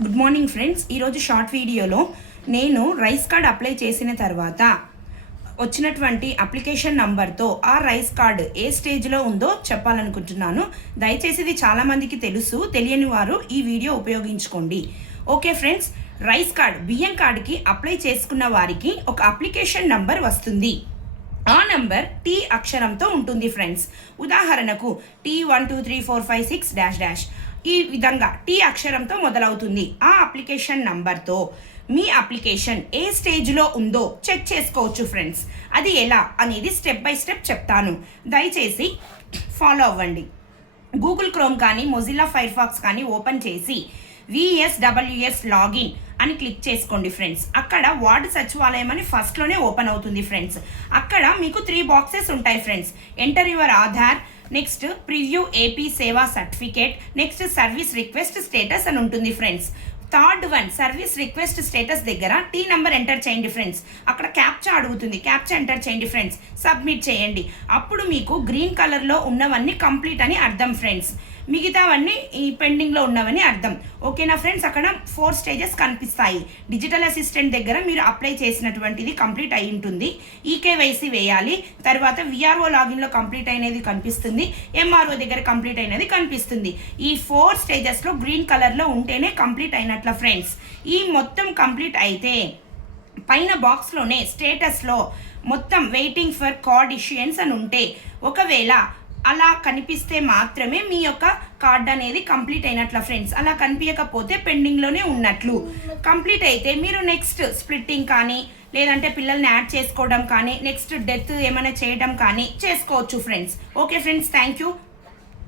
Good morning friends. ఈరోజు short వీడియోలో నేను రైస్ కార్డ్ అప్లై చేసిన తర్వాత వచ్చినటువంటి అప్లికేషన్ నంబర్తో ఆ రైస్ కార్డ్ ఏ స్టేజ్లో ఉందో చెప్పాలనుకుంటున్నాను. దయచేసి ఇది చాలామందికి తెలుసు, తెలియని వారు ఈ వీడియో ఉపయోగించుకోండి. ఓకే ఫ్రెండ్స్, రైస్ కార్డ్ బియ్యం కార్డుకి అప్లై చేసుకున్న వారికి ఒక అప్లికేషన్ నంబర్ వస్తుంది. ఆ నంబర్ టీ అక్షరంతో ఉంటుంది ఫ్రెండ్స్. ఉదాహరణకు T123456 ఈ విధంగా టీ అక్షరంతో మొదలవుతుంది. ఆ అప్లికేషన్ నంబర్తో మీ అప్లికేషన్ ఏ స్టేజ్లో ఉందో చెక్ చేసుకోవచ్చు ఫ్రెండ్స్. అది ఎలా అనేది స్టెప్ బై స్టెప్ చెప్తాను, దయచేసి ఫాలో అవ్వండి. గూగుల్ క్రోమ్ కానీ మొజిల్లా ఫైర్ఫాక్స్ కానీ ఓపెన్ చేసి VSWS లాగిన్ అని క్లిక్ చేసుకోండి ఫ్రెండ్స్. అక్కడ వార్డు సచివాలయం అని ఫస్ట్లోనే ఓపెన్ అవుతుంది ఫ్రెండ్స్. అక్కడ మీకు 3 బాక్సెస్ ఉంటాయి friends. Enter your Aadhaar, next preview AP Seva certificate, next service request status అని ఉంటుంది friends. Third one service request status దగ్గర టీ నెంబర్ ఎంటర్ చేయండి ఫ్రెండ్స్. అక్కడ క్యాప్చా అడుగుతుంది, క్యాప్చా ఎంటర్ చేయండి ఫ్రెండ్స్. సబ్మిట్ చేయండి. అప్పుడు మీకు గ్రీన్ కలర్లో ఉన్నవన్నీ కంప్లీట్ అని అర్థం ఫ్రెండ్స్. మిగతావన్నీ ఈ పెండింగ్లో ఉన్నవని అర్థం. ఓకేనా ఫ్రెండ్స్? అక్కడ 4 స్టేజెస్ కనిపిస్తాయి. డిజిటల్ అసిస్టెంట్ దగ్గర మీరు అప్లై చేసినటువంటిది కంప్లీట్ అయి ఉంటుంది. ఈకేవైసీ వేయాలి. తర్వాత విఆర్ఓ లాగిన్లో కంప్లీట్ అయినది కనిపిస్తుంది. ఎంఆర్ఓ దగ్గర కంప్లీట్ అయినది కనిపిస్తుంది. ఈ 4 స్టేజెస్లో గ్రీన్ కలర్లో ఉంటేనే కంప్లీట్ అయినట్ల ఫ్రెండ్స్. ఈ మొత్తం కంప్లీట్ అయితే పైన బాక్స్లోనే స్టేటస్లో మొత్తం వెయిటింగ్ ఫర్ కార్డ్ ఇష్యూయన్స్ అని ఉంటే, ఒకవేళ అలా కనిపిస్తే మాత్రమే మీ యొక్క కార్డ్ అనేది కంప్లీట్ అయినట్ల ఫ్రెండ్స్. అలా కనిపించకపోతే పెండింగ్లోనే ఉన్నట్లు. కంప్లీట్ అయితే మీరు నెక్స్ట్ స్ప్లిట్టింగ్ కానీ, లేదంటే పిల్లల్ని యాడ్ చేసుకోవడం కానీ, నెక్స్ట్ డెత్ ఏమైనా చేయడం కానీ చేసుకోవచ్చు friends. Okay friends, thank you.